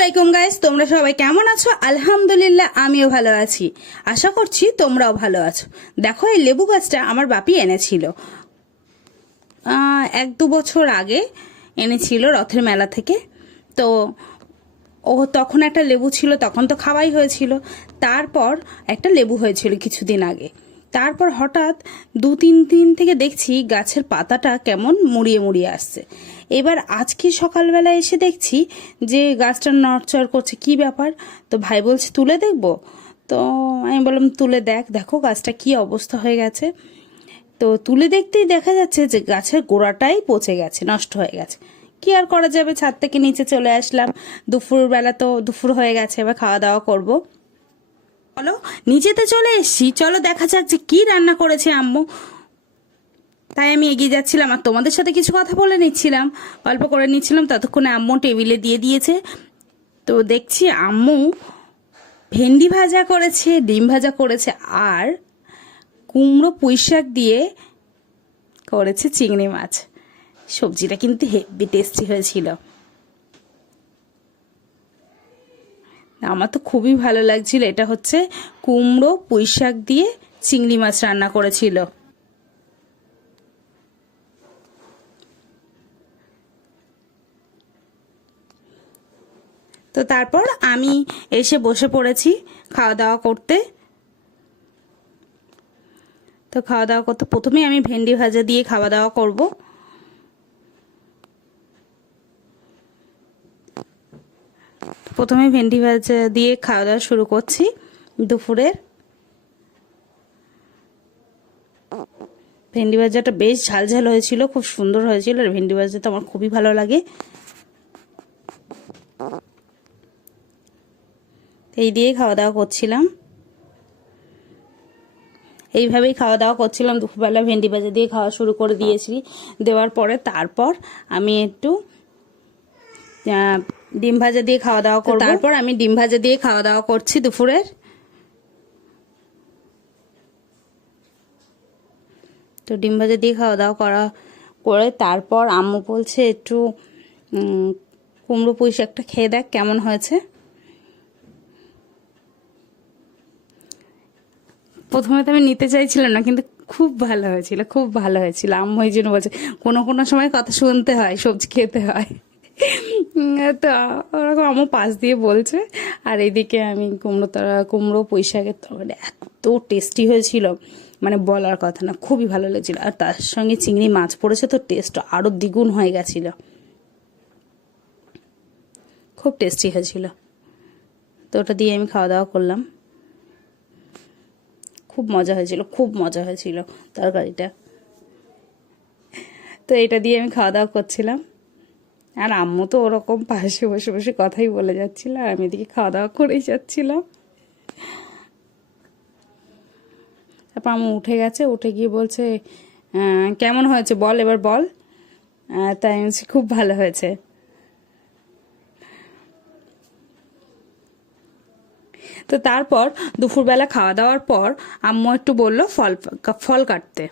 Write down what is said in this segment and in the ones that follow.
আলাইকুম গাইস, তোমরা সবাই কেমন আছো? আলহামদুলিল্লাহ আমিও ভালো আছি। আশা করছি তোমরাও ভালো আছো। দেখো, এই লেবু গাছটা আমার বাপি এনেছিল 1-2 বছর আগে এনেছিল রথের মেলা থেকে। তো ও তখন একটা লেবু ছিল, তখন তো খাওয়াই হয়েছিল। তারপর একটা লেবু হয়েছিল কিছুদিন আগে। তারপর হঠাৎ 2-3 দিন থেকে দেখছি গাছের পাতাটা কেমন মুড়িয়ে মুড়িয়ে আসছে। এবার আজকে সকালবেলা এসে দেখছি যে গাছটা নড়চড় করছে। কি ব্যাপার? তো ভাই বলছে তুলে দেখবো। তো আমি বললাম তুলে দেখো গাছটা কি অবস্থা হয়ে গেছে। তো তুলে দেখতেই দেখা যাচ্ছে যে গাছের গোড়াটাই পচে গেছে, নষ্ট হয়ে গেছে। কি আর করা যাবে, ছাদ থেকে নিচে চলে আসলাম। দুপুরবেলা তো দুপুর হয়ে গেছে, এবার খাওয়া দাওয়া করবো। চলো নিচেতে চলে এসছি, চলো দেখা যাক যে কি রান্না করেছে আম্মু। তাই আমি এগিয়ে যাচ্ছিলাম আর তোমাদের সাথে কিছু কথা বলে নিচ্ছিলাম, গল্প করে নিচ্ছিলাম। ততক্ষণে আম্মু টেবিলে দিয়ে দিয়েছে। তো দেখছি আম্মু ভেন্ডি ভাজা করেছে, ডিম ভাজা করেছে, আর কুমড়ো পুঁইশাক দিয়ে করেছে চিংড়ি মাছ। সবজিটা কিন্তু হেভি টেস্টি হয়েছিল। আমার তো খুবই ভালো লাগছিল। এটা হচ্ছে কুমড়ো পুঁইশাক দিয়ে চিংড়ি মাছ রান্না করেছিল। তো তারপর আমি এসে বসে পড়েছি খাওয়া দাওয়া করতে। তো খাওয়া দাওয়া করতে প্রথমে আমি ভেন্ডি ভাজা দিয়ে খাওয়া দাওয়া করব। প্রথমে ভেন্ডি ভাজা দিয়ে খাওয়া দাওয়া শুরু করছি দুপুরের। ভেন্ডি ভাজাটা বেশ ঝাল ঝাল হয়েছিল, খুব সুন্দর হয়েছিল। আর ভেন্ডি ভাজাটা আমার খুবই ভালো লাগে। এই দিয়ে খাওয়া দাওয়া করছিলাম, এইভাবেই খাওয়া দাওয়া করছিলাম। দুপুরবেলা ভেন্ডি ভাজা দিয়ে খাওয়া শুরু করে দিয়েছি। দেওয়ার পরে তারপর আমি একটু ডিম ভাজা দিয়ে খাওয়া দাওয়া করব। তারপর আমি ডিম ভাজা দিয়ে খাওয়া দাওয়া করছি দুপুরের। তো ডিম ভাজা দিয়ে খাওয়া দাওয়া করে তারপর আম্মু বলছে একটু কুমড়ো পুঁইশাকটা খেয়ে দেখ কেমন হয়েছে। প্রথমে তো আমি নিতে চাইছিলাম না, কিন্তু খুব ভালো হয়েছিল, খুব ভালো হয়েছিল। আম্মু এই জন্য বলছে কোনো কোনো সময় কথা শুনতে হয়, সবজি খেতে হয়। তো ওরকম আম্মু পাশ দিয়ে বলছে। আর এইদিকে আমি কুমড়ো পুঁইশাকের তরকারি এত টেস্টি হয়েছিল, মানে বলার কথা না, খুবই ভালো লেগেছিল। আর তার সঙ্গে চিংড়ি মাছ পড়েছে, তো টেস্ট আরও দ্বিগুণ হয়ে গেছিল। খুব টেস্টি হয়েছিল। তো ওটা দিয়ে আমি খাওয়া দাওয়া করলাম। খুব মজা হয়েছিল, খুব মজা হয়েছিল তরকারিটা। তো এটা দিয়ে আমি খাওয়া দাওয়া করছিলাম। আর আম্মু তো ওরকম পাশে বসে বসে কথাই বলে যাচ্ছিল, আর আমি এদিকে খাওয়া দাওয়া করেই যাচ্ছিলাম। তারপর আম্মু উঠে গেছে, উঠে গিয়ে বলছে কেমন হয়েছে বল, এবার বল। তাই আমি বলছি খুব ভালো হয়েছে। তো তারপর দুপুরবেলা খাওয়া দাওয়ার পর আম্মু একটু বললো ফল কাটতে।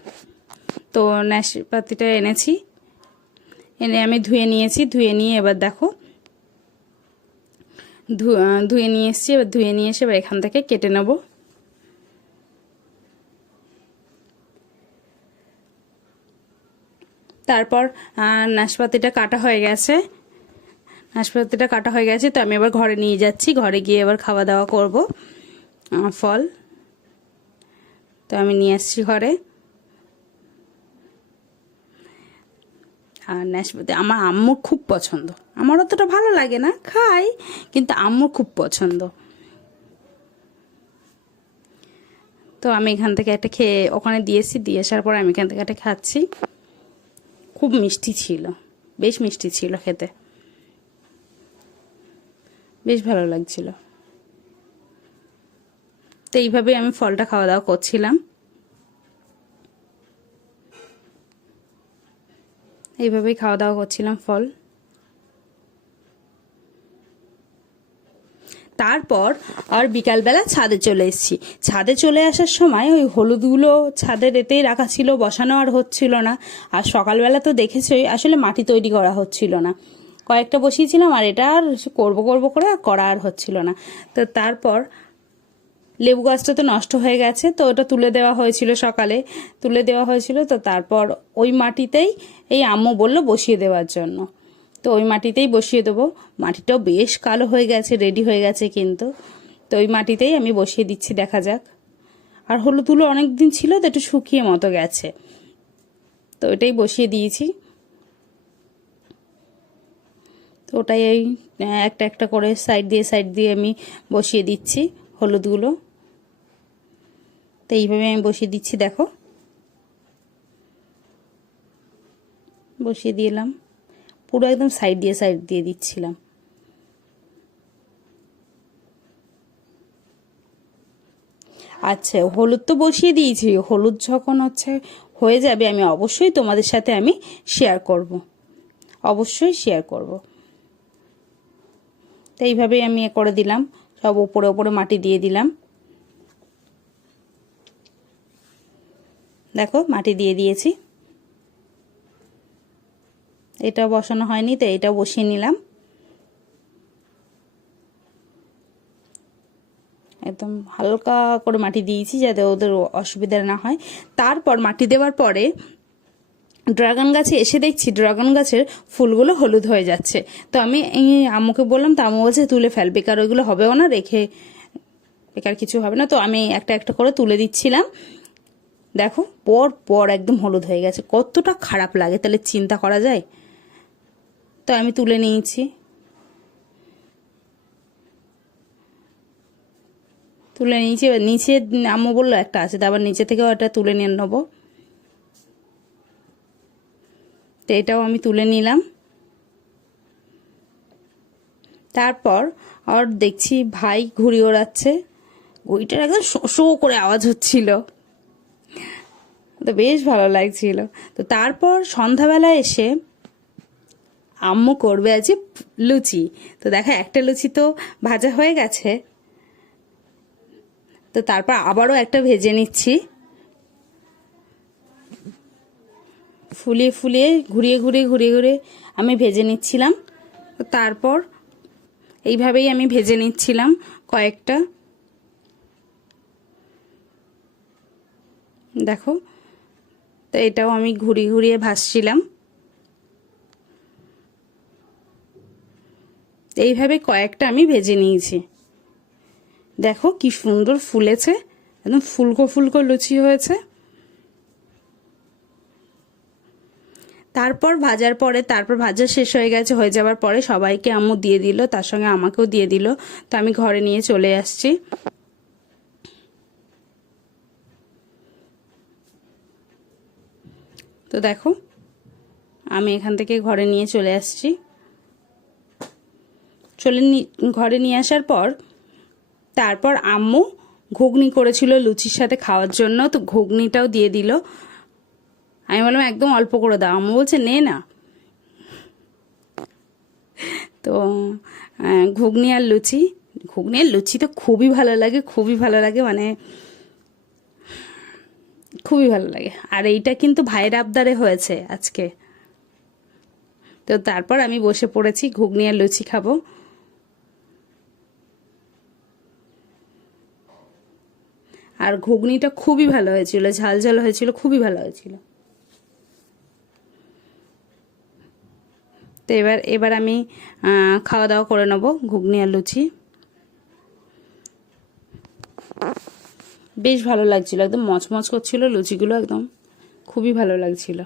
তো নাশপাতিটা এনেছি, এনে আমি ধুয়ে নিয়েছি। ধুয়ে নিয়ে এবার দেখো ধুয়ে নিয়ে এসেছি। এবার ধুয়ে নিয়ে এসে এবার এখান থেকে কেটে নেব। তারপর নাশপাতিটা কাটা হয়ে গেছে। তো আমি এবার ঘরে নিয়ে যাচ্ছি। ঘরে গিয়ে এবার খাওয়া দাওয়া করব ফল। তো আমি নিয়ে আসছি ঘরে। আর নাশপাতি আমার আম্মুর খুব পছন্দ। আমার অতটা ভালো লাগে না, খাই, কিন্তু আম্মুর খুব পছন্দ। তো আমি এখান থেকে একটা খেয়ে ওখানে দিয়েছি, দিয়ে আসার পর আমি এখান থেকে একটা খাচ্ছি। খুব মিষ্টি ছিল, বেশ মিষ্টি ছিল খেতে, বেশ ভালো লাগছিল। তো এইভাবেই আমি ফলটা খাওয়া দাওয়া করছিলাম। এইভাবেই খাওয়া দাওয়া করছিলাম ফল। তারপর আর বিকালবেলা ছাদে চলে এসেছি। ছাদে চলে আসার সময় ওই হলুদগুলো ছাদের এতেই রাখা ছিল, বসানো আর হচ্ছিল না। আর সকালবেলা তো দেখেছই আসলে মাটি তৈরি করা হচ্ছিল না, কয়েকটা বসিয়েছিলাম, আর এটা আর করবো করবো করে আর করা আর হচ্ছিল না। তো তারপর লেবু গাছটা তো নষ্ট হয়ে গেছে, তো ওটা তুলে দেওয়া হয়েছিল, সকালে তুলে দেওয়া হয়েছিল। তো তারপর ওই মাটিতেই এই আম্মু বললো বসিয়ে দেওয়ার জন্য, তো ওই মাটিতেই বসিয়ে দেবো। মাটিটাও বেশ কালো হয়ে গেছে, রেডি হয়ে গেছে কিন্তু। তো ওই মাটিতেই আমি বসিয়ে দিচ্ছি, দেখা যাক। আর হলুদগুলো অনেক দিন ছিল তো একটু শুকিয়ে মতো গেছে, তো ওটাই বসিয়ে দিয়েছি। তো ওটাই এই একটা একটা করে সাইড দিয়ে আমি বসিয়ে দিচ্ছি হলুদগুলো। তো এইভাবে আমি বসিয়ে দিচ্ছি, দেখো বসিয়ে দিলাম, পুরো একদম সাইড দিয়ে দিচ্ছিলাম। আচ্ছা, হলুদ তো বসিয়ে দিয়েছি, হলুদ যখন হয়ে যাবে আমি অবশ্যই তোমাদের সাথে আমি শেয়ার করব, অবশ্যই শেয়ার করব। তো এইভাবেই আমি করে দিলাম, সব ওপরে ওপরে মাটি দিয়ে দিলাম। দেখো মাটি দিয়ে দিয়েছি, এটা বসানো হয়নি তো এটা বসিয়ে নিলাম। একদম হালকা করে মাটি দিয়েছি যাতে ওদের অসুবিধা না হয়। তারপর মাটি দেওয়ার পরে ড্রাগন গাছে এসে দেখছি ড্রাগন গাছের ফুলগুলো হলুদ হয়ে যাচ্ছে। তো আমি এই আম্মুকে বললাম, তো আম্মু বলছে তুলে ফেল, বেকার ওইগুলো হবেও না, রেখে বেকার কিছু হবে না। তো আমি একটা একটা করে তুলে দিচ্ছিলাম। দেখো পর পর একদম হলুদ হয়ে গেছে, কতটা খারাপ লাগে তাহলে চিন্তা করা যায়। তো আমি তুলে নিয়েছি, এবার নিচে আম্মু বললো একটা আছে, তো আবার নিচে থেকেও এটা তুলে নিয়ে নেবো। তো এটাও আমি তুলে নিলাম। তারপর আর দেখছি ভাই ঘুড়ি ওড়াচ্ছে, ঘুড়িটার একদম শো শো করে আওয়াজ হচ্ছিল, তো বেশ ভালো লাগছিল। তো তারপর সন্ধ্যাবেলা এসে আম্মু করবে আজ লুচি। তো দেখো একটা লুচি তো ভাজা হয়ে গেছে, তো তারপর আবারও একটা ভেজে নিচ্ছি, ফুলিয়ে ঘুরিয়ে আমি ভেজে নিচ্ছিলাম। তো তারপর এইভাবেই আমি ভেজে নিচ্ছিলাম কয়েকটা, দেখো। তো এটাও আমি ঘুরিয়ে ভাজছিলাম। এইভাবে কয়েকটা আমি ভেজে নিয়েছি। দেখো কি সুন্দর ফুলেছে, একদম ফুলকো লুচি হয়েছে। তারপর ভাজা শেষ হয়ে গেছে, হয়ে যাওয়ার পরে সবাইকে আম্মু দিয়ে দিল, তার সঙ্গে আমাকেও দিয়ে দিল। তো আমি ঘরে নিয়ে চলে আসছি। তো দেখো আমি এখান থেকে ঘরে নিয়ে চলে আসছি। ঘরে নিয়ে আসার পর তারপর আম্মু ঘুগনি করেছিল লুচির সাথে খাওয়ার জন্য, তো ঘুগনিটাও দিয়ে দিল। আমি বললাম একদম অল্প করে দাও, আম্মু বলছে নে না। তো ঘুগনি আর লুচি তো খুবই ভালো লাগে, মানে খুবই ভালো লাগে। আর এইটা কিন্তু ভাইয়ের আবদারে হয়েছে আজকে। তো তারপর আমি বসে পড়েছি, ঘুগনি আর লুচি খাবো। আর ঘুগনিটা খুবই ভালো হয়েছিল, ঝাল হয়েছিল, খুবই ভালো হয়েছিল। তো এবার আমি খাওয়া দাওয়া করে নেব ঘুগনি আর লুচি। বেশ ভালো লাগছিল, একদম মচমচ করছিল লুচিগুলো, একদম খুবই ভালো লাগছিল।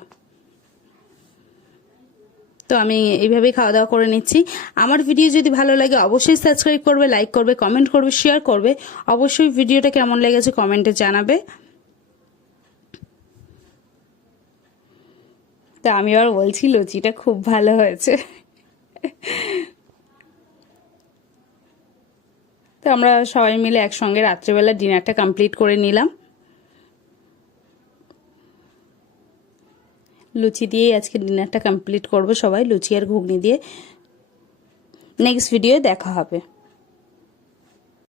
তো আমি এইভাবেই খাওয়া দাওয়া করে নিচ্ছি। আমার ভিডিও যদি ভালো লাগে অবশ্যই সাবস্ক্রাইব করবে, লাইক করবে, কমেন্ট করবে, শেয়ার করবে। অবশ্যই ভিডিওটা কেমন লেগেছে কমেন্টে জানাবে। তো আমি আবার বলছি লুচিটা খুব ভালো হয়েছে। তো আমরা সবাই মিলে একসঙ্গে রাত্রেবেলা ডিনারটা কমপ্লিট করে নিলাম। লুচি দিয়েই আজকে ডিনারটা কমপ্লিট করব সবাই, লুচি আর ঘুগনি দিয়ে। নেক্সট ভিডিও দেখা হবে।